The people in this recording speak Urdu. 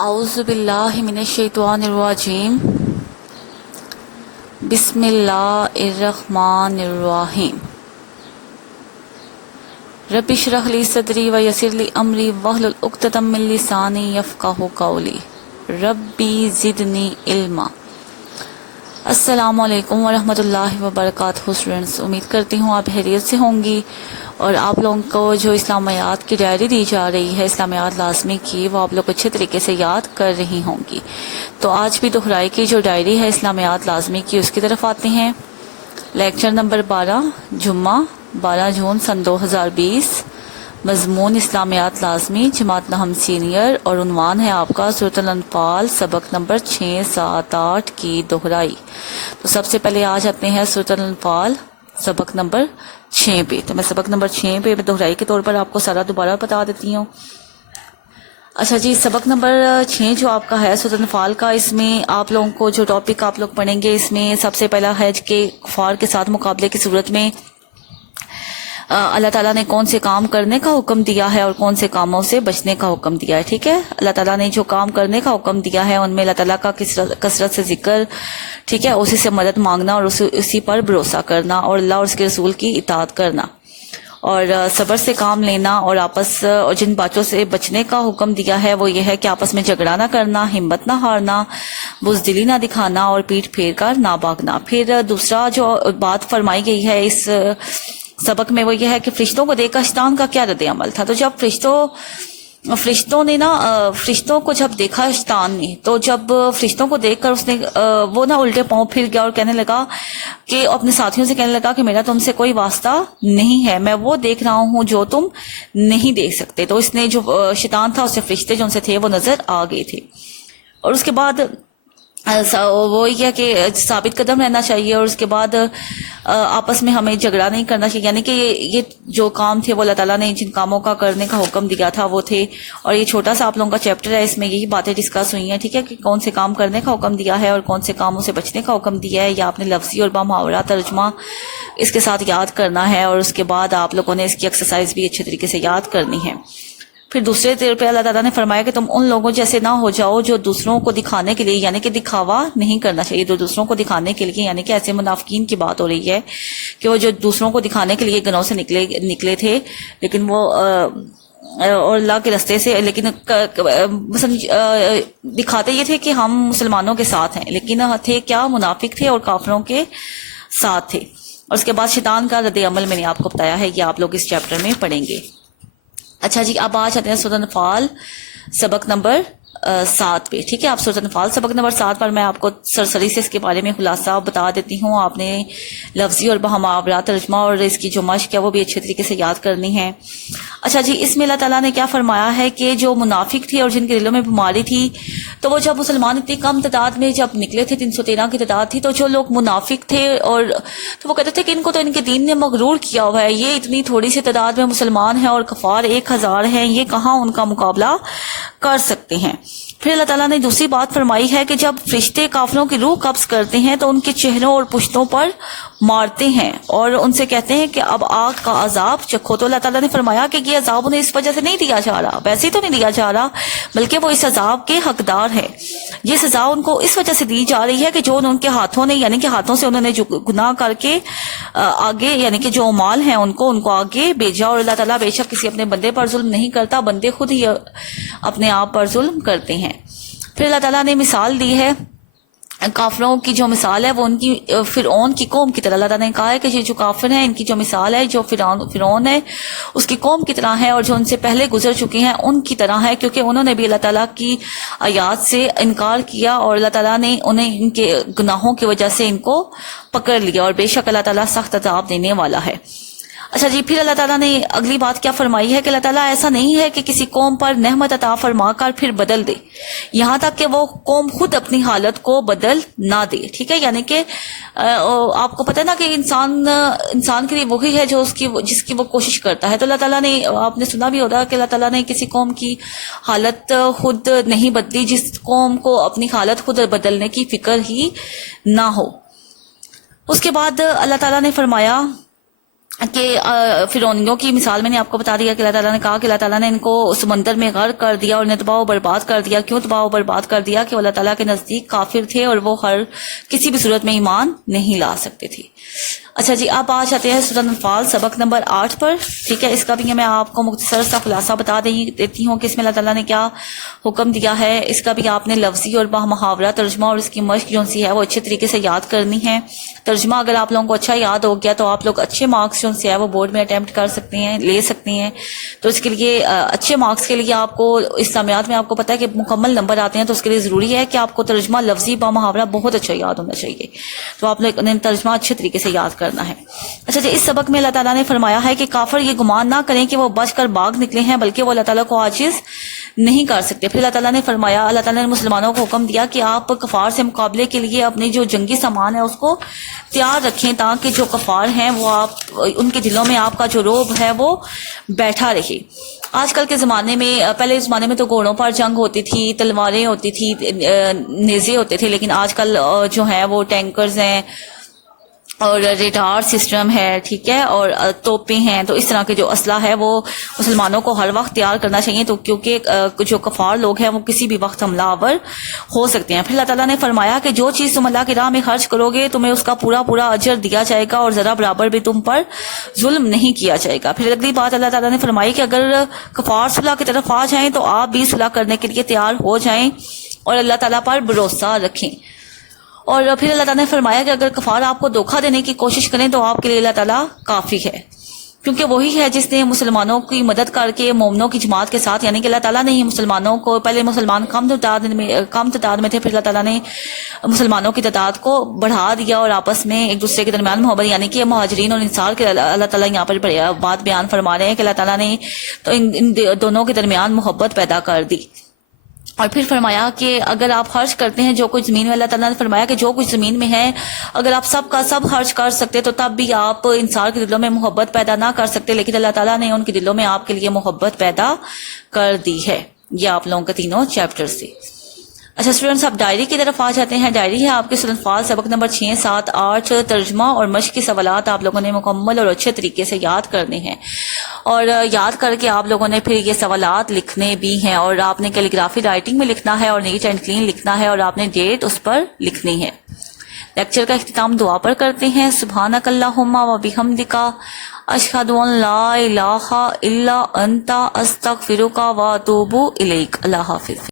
اعوذ باللہ من الشیطان الرجیم بسم اللہ الرحمن الرحیم رب اشرح لی صدری ویسر لی امری واحلل عقدۃ من لسانی یفقہوا قولی ربی زدنی علما۔ السلام علیکم ورحمۃ اللہ وبرکاتہ اسٹوڈنٹس، امید کرتی ہوں آپ خیریت سے ہوں گی اور آپ لوگوں کو جو اسلامیات کی ڈائری دی جا رہی ہے، اسلامیات لازمی کی، وہ آپ لوگ اچھے طریقے سے یاد کر رہی ہوں گی۔ تو آج بھی دہرائی کی جو ڈائری ہے اسلامیات لازمی کی، اس کی طرف آتے ہیں۔ لیکچر نمبر 12، جمعہ 12 جون سن 2020، مضمون اسلامیات لازمی، جماعت نہم سینئر، اور عنوان ہے آپ کا سورۃ الانفال، سبق نمبر 6، 7، 8 کی دہرائی۔ تو سب سے پہلے آ جاتے ہیں سورۃ الانفال سبق نمبر 6 پہ۔ تو میں سبق نمبر 6 پہ دہرائی کے طور پر آپ کو سارا دوبارہ بتا دیتی ہوں۔ اچھا جی، سبق نمبر 6 جو آپ کا ہے سورۃ الانفال کا، اس میں آپ لوگوں کو جو ٹاپک آپ لوگ پڑھیں گے، اس میں سب سے پہلا ہے کہ کفار کے ساتھ مقابلے کی صورت میں اللہ تعالیٰ نے کون سے کام کرنے کا حکم دیا ہے اور کون سے کاموں سے بچنے کا حکم دیا ہے۔ ٹھیک ہے، اللہ تعالیٰ نے جو کام کرنے کا حکم دیا ہے ان میں اللہ تعالیٰ کا کثرت سے ذکر، ٹھیک ہے، اسی سے مدد مانگنا اور اسی پر بھروسہ کرنا اور اللہ اور اس کے رسول کی اطاعت کرنا، اور صبر سے کام لینا، اور اور جن باتوں سے بچنے کا حکم دیا ہے وہ یہ ہے کہ آپس میں جھگڑا نہ کرنا، ہمت نہ ہارنا، بزدلی نہ دکھانا اور پیٹھ پھیر کر نہ بھاگنا۔ پھر دوسرا جو بات فرمائی گئی ہے اس سبق میں وہ یہ ہے کہ فرشتوں کو دیکھ کر شیطان کا کیا رد عمل تھا۔ تو جب فرشتوں کو جب دیکھا شیطان نے، تو جب فرشتوں کو دیکھ کر اس نے وہ الٹے پاؤں پھر گیا اور کہنے لگا کہ اپنے ساتھیوں سے کہنے لگا کہ میرا تم سے کوئی واسطہ نہیں ہے، میں وہ دیکھ رہا ہوں جو تم نہیں دیکھ سکتے۔ تو اس نے جو شیطان تھا، اس سے فرشتے جو ان سے تھے وہ نظر آ گئے تھے۔ اور اس کے بعد وہ یہ کہ ثابت قدم رہنا چاہیے، اور اس کے بعد آپس میں ہمیں جھگڑا نہیں کرنا چاہیے، یعنی کہ یہ جو کام تھے وہ اللہ تعالیٰ نے جن کاموں کا کرنے کا حکم دیا تھا وہ تھے، اور یہ چھوٹا سا آپ لوگوں کا چیپٹر ہے، اس میں یہی باتیں ڈسکس ہوئی ہیں، ٹھیک ہے، کہ کون سے کام کرنے کا حکم دیا ہے اور کون سے کاموں سے بچنے کا حکم دیا ہے، یا آپ نے لفظی اور بامحاورہ ترجمہ اس کے ساتھ یاد کرنا ہے، اور اس کے بعد آپ لوگوں نے اس کی ایکسرسائز بھی اچھے طریقے سے یاد کرنی ہے۔ پھر دوسرے طور پہ اللہ تعالیٰ نے فرمایا کہ تم ان لوگوں جیسے نہ ہو جاؤ جو دوسروں کو دکھانے کے لیے، یعنی کہ دکھاوا نہیں کرنا چاہیے، جو دوسروں کو دکھانے کے لیے، یعنی کہ ایسے منافقین کی بات ہو رہی ہے کہ وہ جو دوسروں کو دکھانے کے لیے گناہوں سے نکلے تھے، لیکن وہ اور اللہ کے راستے سے، لیکن دکھاتے یہ تھے کہ ہم مسلمانوں کے ساتھ ہیں، لیکن تھے کیا؟ منافق تھے اور کافروں کے ساتھ تھے۔ اور اس کے بعد شیطان کا رد عمل میں نے آپ کو بتایا ہے، یہ آپ لوگ اس چیپٹر میں پڑھیں گے۔ اچھا جی، اب آ جاتے ہیں سورۃ الانفال سبق نمبر 7 پہ۔ ٹھیک ہے، آپ سورۃ الانفال سبق نمبر 7 پر میں آپ کو سرسری سے اس کے بارے میں خلاصہ بتا دیتی ہوں۔ آپ نے لفظی اور بامحاورہ ترجمہ اور اس کی جو مشق ہے وہ بھی اچھے طریقے سے یاد کرنی ہے۔ اچھا جی، اس میں اللہ تعالیٰ نے کیا فرمایا ہے کہ جو منافق تھے اور جن کے دلوں میں بیماری تھی، تو وہ جب مسلمان اتنی کم تعداد میں جب نکلے تھے، 313 کی تعداد تھی، تو جو لوگ منافق تھے اور تو وہ کہتے تھے کہ ان کو تو ان کے دین نے مغرور کیا ہوا ہے، یہ اتنی تھوڑی سی تعداد میں مسلمان ہیں اور کفار 1000 ہیں، یہ کہاں ان کا مقابلہ کر سکتے ہیں۔ پھر اللہ تعالیٰ نے دوسری بات فرمائی ہے کہ جب فرشتے کافروں کی روح قبض کرتے ہیں تو ان کے چہروں اور پشتوں پر مارتے ہیں اور ان سے کہتے ہیں کہ اب آگ کا عذاب چکھو۔ تو اللہ تعالیٰ نے فرمایا کہ یہ عذاب انہیں اس وجہ سے نہیں دیا جا رہا، ویسے ہی تو نہیں دیا جا رہا، بلکہ وہ اس عذاب کے حقدار ہے۔ یہ سزا ان کو اس وجہ سے دی جا رہی ہے کہ جو ان کے ہاتھوں نے، یعنی کہ ہاتھوں سے انہوں نے جو گناہ کر کے آگے، یعنی کہ جو اعمال ہیں ان کو آگے بھیجا، اور اللہ تعالیٰ بے شک کسی اپنے بندے پر ظلم نہیں کرتا، بندے خود ہی اپنے آپ پر ظلم کرتے ہیں۔ پھر اللہ تعالیٰ نے مثال دی ہے کافروں کی، جو مثال ہے وہ ان کی فرعون کی قوم کی طرح۔ اللہ تعالیٰ نے کہا ہے کہ یہ جو کافر ہیں ان کی جو مثال ہے جو فرعون ہے اس کی قوم کی طرح ہے، اور جو ان سے پہلے گزر چکے ہیں ان کی طرح ہے، کیونکہ انہوں نے بھی اللہ تعالیٰ کی آیات سے انکار کیا اور اللہ تعالیٰ نے انہیں ان کے گناہوں کی وجہ سے ان کو پکڑ لیا، اور بے شک اللہ تعالیٰ سخت عذاب دینے والا ہے۔ اچھا جی، پھر اللہ تعالیٰ نے اگلی بات کیا فرمائی ہے کہ اللہ تعالیٰ ایسا نہیں ہے کہ کسی قوم پر نعمت عطا فرما کر پھر بدل دے، یہاں تک کہ وہ قوم خود اپنی حالت کو بدل نہ دے۔ ٹھیک ہے، یعنی کہ آپ کو پتہ ہے نا کہ انسان کے لیے وہی ہے جو جس کی وہ کوشش کرتا ہے۔ تو اللہ تعالیٰ نے، آپ نے سنا بھی ہوگا کہ اللہ تعالیٰ نے کسی قوم کی حالت خود نہیں بدلی جس قوم کو اپنی حالت خود بدلنے کی فکر ہی نہ ہو۔ اس کے بعد اللہ تعالیٰ نے فرمایا کہ فرعونیوں کی مثال میں نے آپ کو بتا دیا کہ اللہ تعالیٰ نے کہا کہ اللہ تعالیٰ نے ان کو سمندر میں غرق کر دیا اور انہیں تباہ و برباد کر دیا. کیوں تباہ و برباد کر دیا؟ کہ وہ اللہ تعالیٰ کے نزدیک کافر تھے اور وہ کسی بھی صورت میں ایمان نہیں لا سکتے تھے. اچھا جی، آپ آ جاتے ہیں سورۃ انفال سبق نمبر 8 پر. ٹھیک ہے، اس کا بھی میں آپ کو مختصر سا خلاصہ بتا دیتی ہوں کہ اس میں اللہ تعالیٰ نے کیا حکم دیا ہے. اس کا بھی آپ نے لفظی اور محاورہ ترجمہ اور اس کی مشق جو سی ہے وہ اچھے طریقے سے یاد کرنی ہے. ترجمہ اگر آپ لوگوں کو اچھا یاد ہو گیا تو آپ لوگ اچھے مارکس جو ہے وہ بورڈ میں اٹیمپٹ کر سکتے ہیں، لے سکتے ہیں. تو اس کے لیے اچھے مارکس کے لیے آپ کو اسلامیات میں آپ کو پتا ہے کہ مکمل نمبر آتے ہیں، تو اس کے لیے ضروری ہے کہ آپ کو ترجمہ لفظی با محاورہ بہت اچھا یاد ہونا چاہیے. تو آپ لوگ نے ترجمہ اچھے طریقے سے یاد کرنا ہے. اچھا جی، اس سبق میں اللہ تعالیٰ نے فرمایا ہے کہ کافر یہ گمان نہ کریں کہ وہ بچ کر بھاگ نکلے ہیں، بلکہ وہ اللہ تعالیٰ کو عاجز نہیں کر سکتے. پھر اللہ تعالیٰ نے فرمایا، اللہ تعالیٰ نے مسلمانوں کو حکم دیا کہ آپ کفار سے مقابلے کے لیے اپنی جو جنگی سامان ہے اس کو تیار رکھیں، تاکہ جو کفار ہیں وہ ان کے دلوں میں آپ کا جو رعب ہے وہ بیٹھا رہے. آج کل کے زمانے میں، پہلے زمانے میں تو گھوڑوں پر جنگ ہوتی تھی، تلواریں ہوتی تھی، نیزے ہوتے تھے، لیکن آج کل جو ہے وہ ٹینکرز ہیں اور ریڈار سسٹم ہے، ٹھیک ہے، اور توپیں ہیں. تو اس طرح کے جو اسلحہ ہے وہ مسلمانوں کو ہر وقت تیار کرنا چاہیے، تو کیونکہ جو کفار لوگ ہیں وہ کسی بھی وقت حملہ آور ہو سکتے ہیں. پھر اللہ تعالیٰ نے فرمایا کہ جو چیز تم اللہ کی راہ میں خرچ کرو گے تمہیں اس کا پورا اجر دیا جائے گا اور ذرا برابر بھی تم پر ظلم نہیں کیا جائے گا. پھر اگلی بات اللہ تعالیٰ نے فرمائی کہ اگر کفار صلح کی طرف آ جائیں تو آپ بھی صلح کرنے کے لیے تیار ہو جائیں اور اللہ تعالیٰ پر بھروسہ رکھیں. اور پھر اللہ تعالیٰ نے فرمایا کہ اگر کفار آپ کو دھوکہ دینے کی کوشش کریں تو آپ کے لیے اللہ تعالیٰ کافی ہے، کیونکہ وہی ہے جس نے مسلمانوں کی مدد کر کے مومنوں کی جماعت کے ساتھ، یعنی کہ اللہ تعالیٰ نے ہی مسلمانوں کو، پہلے مسلمان کم تعداد میں تھے، پھر اللہ تعالیٰ نے مسلمانوں کی تعداد کو بڑھا دیا اور آپس میں ایک دوسرے کے درمیان محبت، یعنی کہ مہاجرین اور انصار کے اللہ تعالیٰ یہاں پر بات بیان فرما رہے ہیں کہ اللہ تعالیٰ نے تو ان دونوں کے درمیان محبت پیدا کر دی. اور پھر فرمایا کہ اگر آپ خرچ کرتے ہیں جو کچھ زمین میں، اللہ تعالیٰ نے فرمایا کہ جو کچھ زمین میں ہے اگر آپ سب کا سب خرچ کر سکتے تو تب بھی آپ انصار کے دلوں میں محبت پیدا نہ کر سکتے، لیکن اللہ تعالیٰ نے ان کے دلوں میں آپ کے لیے محبت پیدا کر دی ہے. یہ آپ لوگوں کے تینوں چیپٹر سے. اچھا اسٹوڈنٹس، آپ ڈائری کی طرف آ جاتے ہیں. ڈائری ہے آپ کے سورۃ انفال سبق نمبر 6، 7، 8. ترجمہ اور مشق کے سوالات آپ لوگوں نے مکمل اور اچھے طریقے سے یاد کرنے ہیں، اور یاد کر کے آپ لوگوں نے پھر یہ سوالات لکھنے بھی ہیں، اور آپ نے کیلیگرافی رائٹنگ میں لکھنا ہے اور نیٹ اینڈ کلین لکھنا ہے، اور آپ نے ڈیٹ اس پر لکھنی ہے. لیکچر کا اختتام دعا پر کرتے ہیں. سبحانک اللہم و بحمدک، اشہد ان لا الہ الا انت، استغفرک و اتوب الیک. اللہ حافظ.